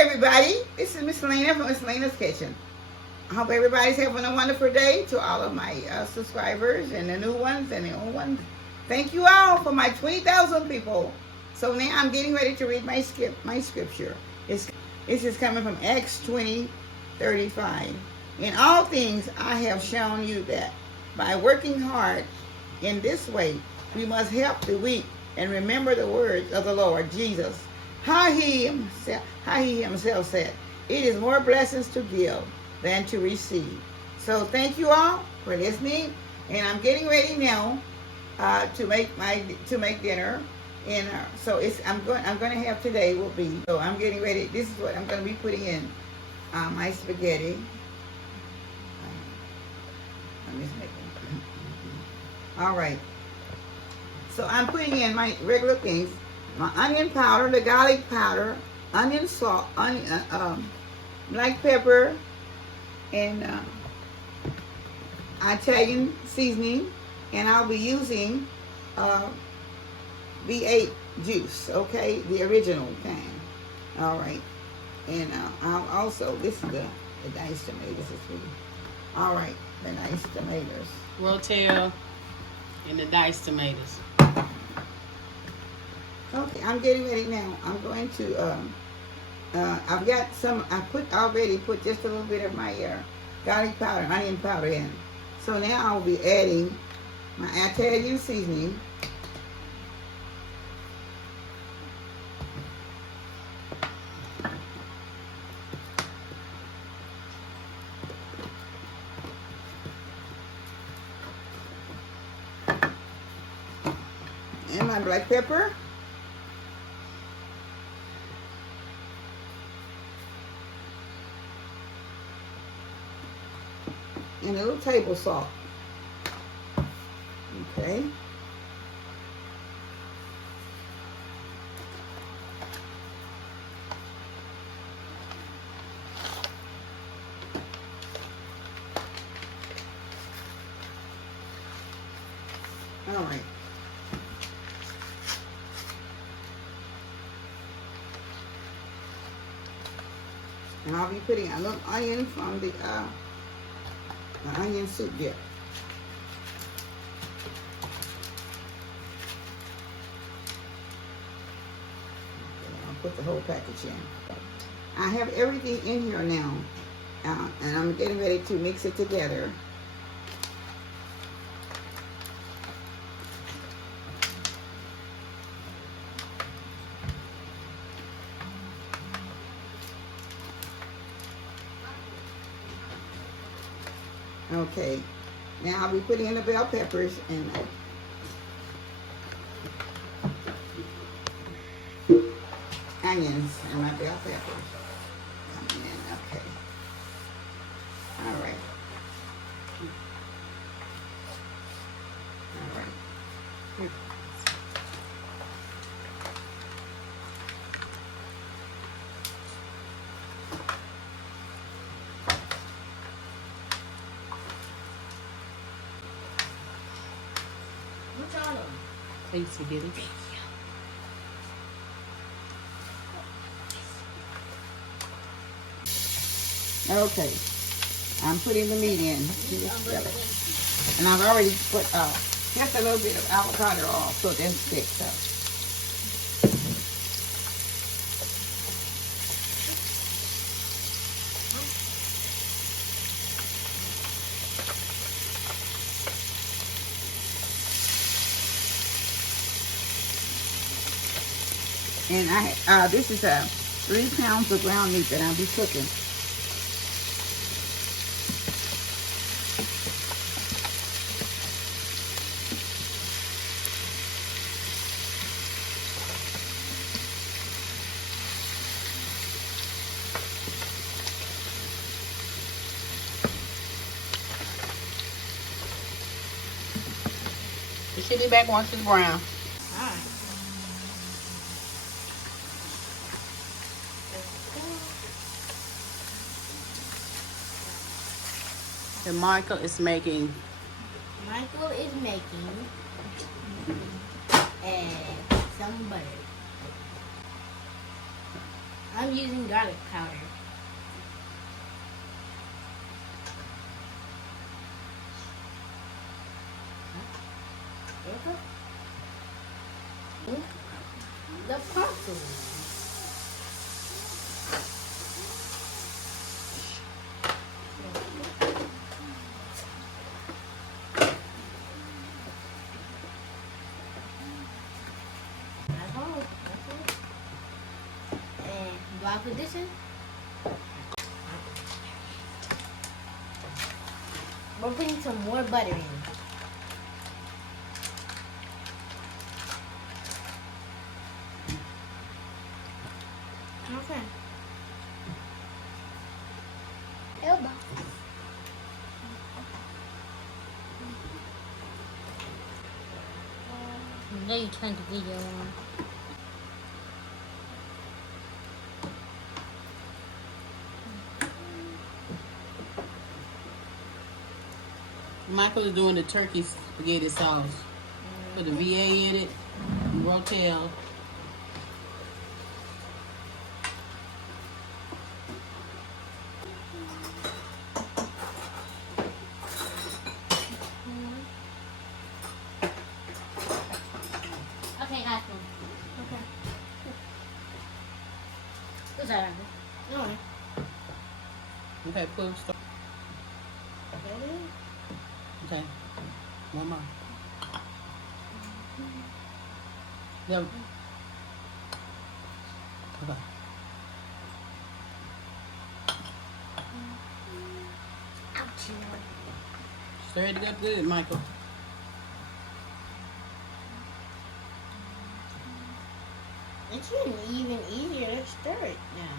everybody. This is Miss Lena from Miss Lena's Kitchen. I hope everybody's having a wonderful day. To all of my subscribers and the new ones and the old ones. Thank you all for my 20,000 people. So now I'm getting ready to read my scripture. This is coming from Acts 20:35. In all things I have shown you that by working hard in this way, we must help the weak and remember the words of the Lord Jesus. How he himself said, it is more blessings to give than to receive. So thank you all for listening, and I'm getting ready now to make dinner. And so I'm going to have today will be. So I'm getting ready. This is what I'm going to be putting in my spaghetti. I'm just making. All right. So I'm putting in my regular things. My onion powder, the garlic powder, onion salt, black pepper, and Italian seasoning, and I'll be using V8 juice, okay, the original kind. All right, and I'll also, this is the diced tomatoes. All right, the diced tomatoes. Rotel and the diced tomatoes. Okay, I'm getting ready now. I'm going to, I've got some, already put just a little bit of my garlic powder, onion powder in. So now I'll be adding my Italian seasoning. And my black pepper. And a little table salt. Okay. All right. And I'll be putting a little onion from the onion soup dip. Okay, I'll put the whole package in. I have everything in here now, and I'm getting ready to mix it together. Okay, now I'll be putting in the bell peppers and onions and my bell peppers. Coming in, okay. All right. All right. Tasty bitty. Okay, I'm putting the meat in. And I've already put just a little bit of avocado oil so it doesn't stick. So. And this is 3 pounds of ground meat that I'll be cooking. It should be back once it's brown. And Michael is making some butter. I'm using garlic powder. The parsley. That's all. And do I put this in? We're putting some more butter in. Okay. Elbow. Now you turn the video on. Michael is doing the turkey spaghetti sauce. Put the VA in it, Rotel. Okay, ask him. Okay. Who's that? No. Okay, put stuff. Okay, one more. Yep. Okay. Ouch. Stir it up good, Michael. It's getting even easier to stir it now.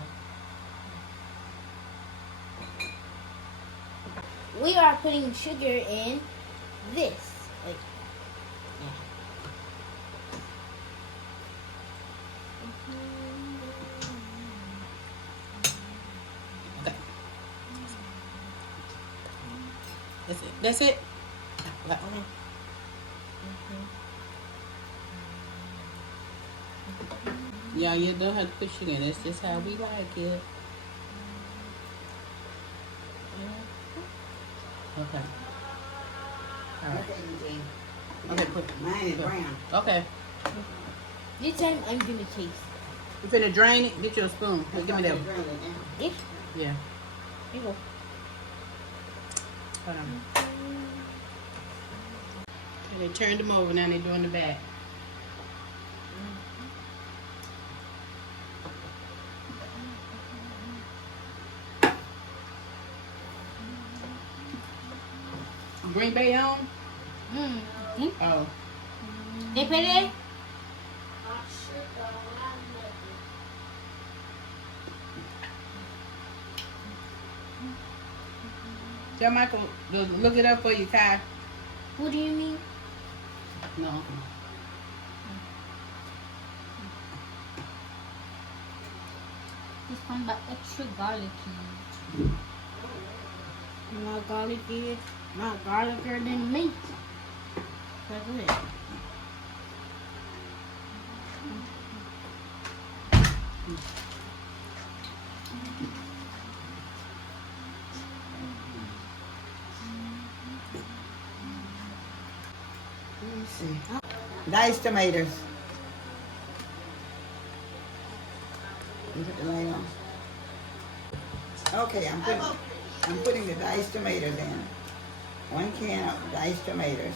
We are putting sugar in this. Like, Okay. That's it. That's it. Okay. Yeah, you don't have to put sugar in. That's just how we like it. Okay. All right. Okay, Eugene. Okay, put Mine is brown. Okay. this time I'm gonna taste. You finna drain it? Get your spoon. Here, give me that. I'm gonna drain it now. This? Yeah. Here you go. Hold on. Okay, they turned them over. Now they're doing the back. Green Bay on? Oh. They put it in? Tell Michael to look it up for you, Kai. What do you mean? No. This one but extra garlicky. Not garlicky. Not garlicer than meat. That's it. Let me see. Diced tomatoes. You put the light on. Okay, I'm putting the diced tomatoes in. 1 can of diced tomatoes.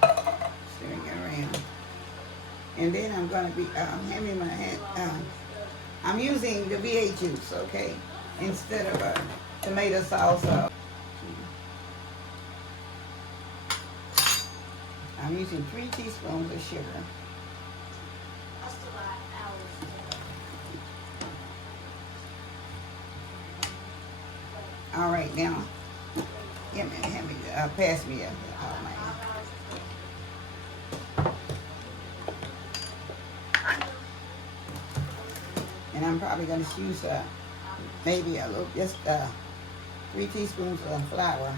Stirring it around. And then I'm going to be having my hand, I'm using the V8 juice, okay, instead of tomato sauce. I'm using 3 teaspoons of sugar. All right, now, pass me a and I'm probably going to use maybe a little, just 3 teaspoons of flour.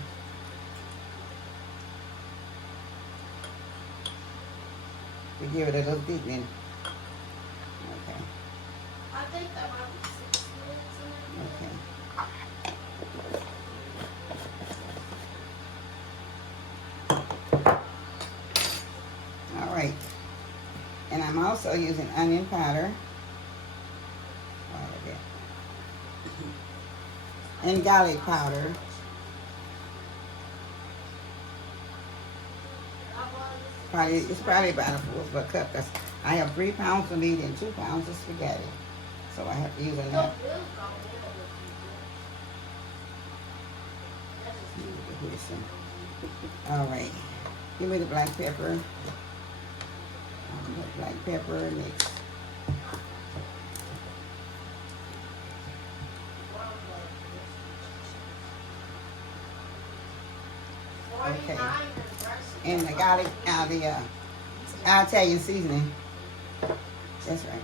We give it a little deepening. Okay. I think that might be 6 minutes in there. Okay. All right. And I'm also using onion powder. And garlic powder. It's probably about a fourth of a cup because I have 3 pounds of meat and 2 pounds of spaghetti. So I have to use enough. All right. Give me the black pepper. Black pepper mix. Okay. And the garlic, the Italian seasoning. That's right there.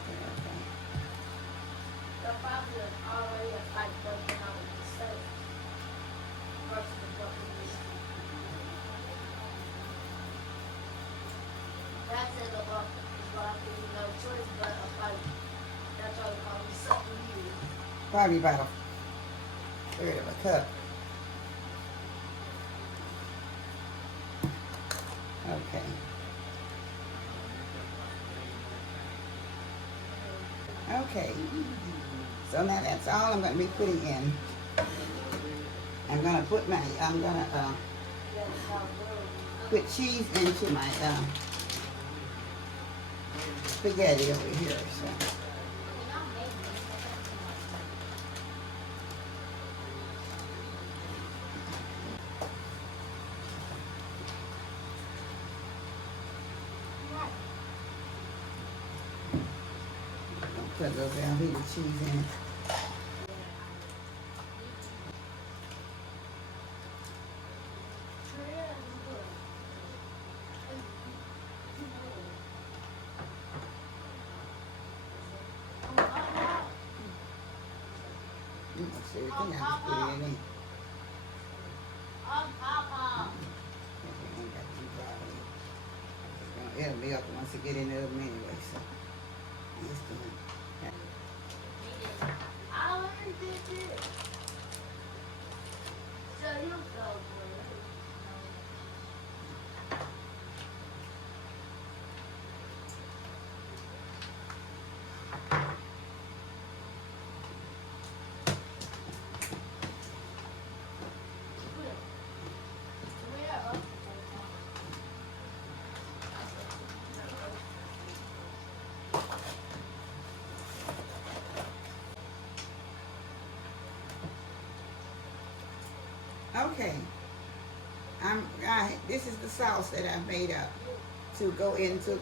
Probably about a third of a cup. Okay. Okay. So now that's all I'm going to be putting in. I'm going to put put cheese into my spaghetti over here. So. Put a little Velveeta cheese in it. Everything I just put it in. It'll be up once you get in the oven anyway, so just do it. I already did it. So you go for it. Okay. This is the sauce that I've made up to go into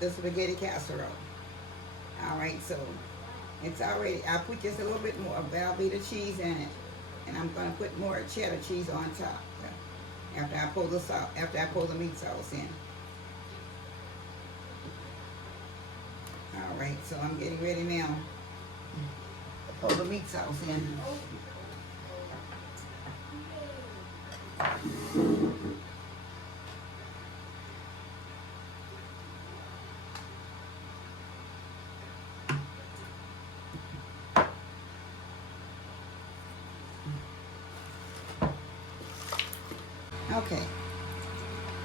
the spaghetti casserole. All right, so it's already. I put just a little bit more Velveeta cheese in it, and I'm gonna put more cheddar cheese on top after I pull the meat sauce in. All right, so I'm getting ready now to pull the meat sauce in. Okay,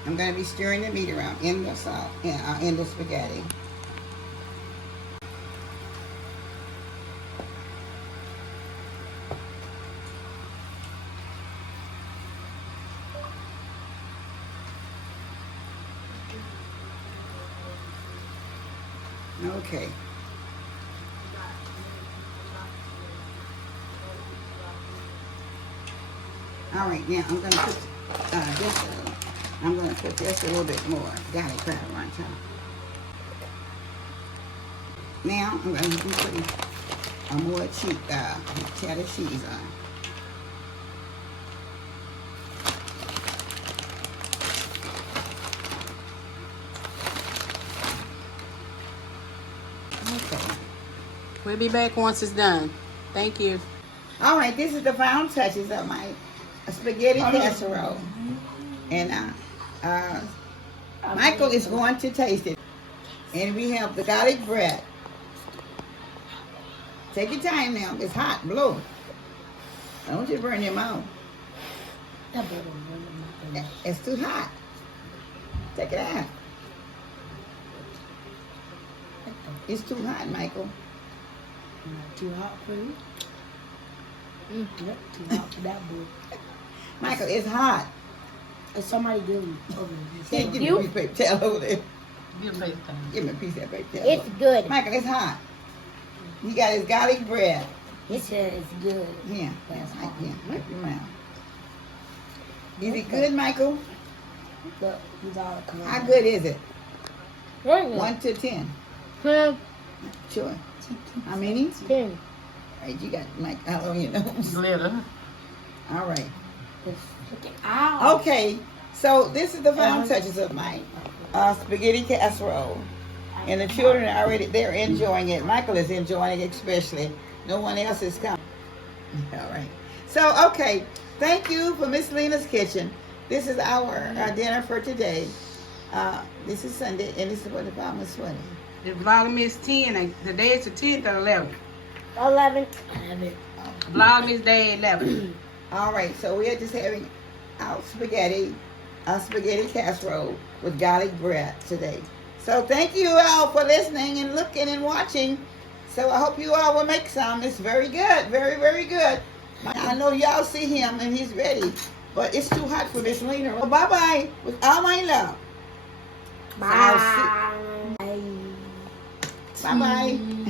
I'm going to be stirring the meat around in the sauce, in the spaghetti. Okay. All right, now I'm going to put just a little bit more garlic powder on top. Now I'm going to be putting more cheddar cheese on. Okay. We'll be back once it's done. Thank you. All right, this is the final touches of my spaghetti casserole. And Michael is going to taste it. And we have the garlic bread. Take your time now. It's hot. Blow. I don't want you to burn your mouth. That better burn my face. It's too hot. Take it out. It's too hot, Michael. Not too hot for you. Yep, too hot for that boy. Michael, it's hot. Is somebody doing over Give there? me a piece of paper towel over there. Give him FaceTime. Give me a piece of paper towel. It's good. Michael, it's hot. He got his garlic bread. He said it's good. Yeah, That's yeah, hot. yeah. Wipe your mouth. Is it good, Michael? Look, he's all coming. How good is it? Very good. 1 to 10. Sure. How many? 10. Right, you got Mike all on your nose. Glitter. All right. Look at Okay, so this is the final touches of my spaghetti casserole. And the children are already, they're enjoying it. Michael is enjoying it especially. No one else is coming. All right. So, okay. Thank you for Miss Lena's Kitchen. This is our dinner for today. This is Sunday, and this is what the problem is sweating. The Vlogmas 10. The day is the 10th or 11th. 11. Vlogmas day 11. All right, so we are just having our spaghetti casserole with garlic bread today. So thank you all for listening and looking and watching. So I hope you all will make some. It's very good, very, very good. I know y'all see him and he's ready, but it's too hot for Miss Lena. Well, bye-bye with all my love. Bye. Bye-bye.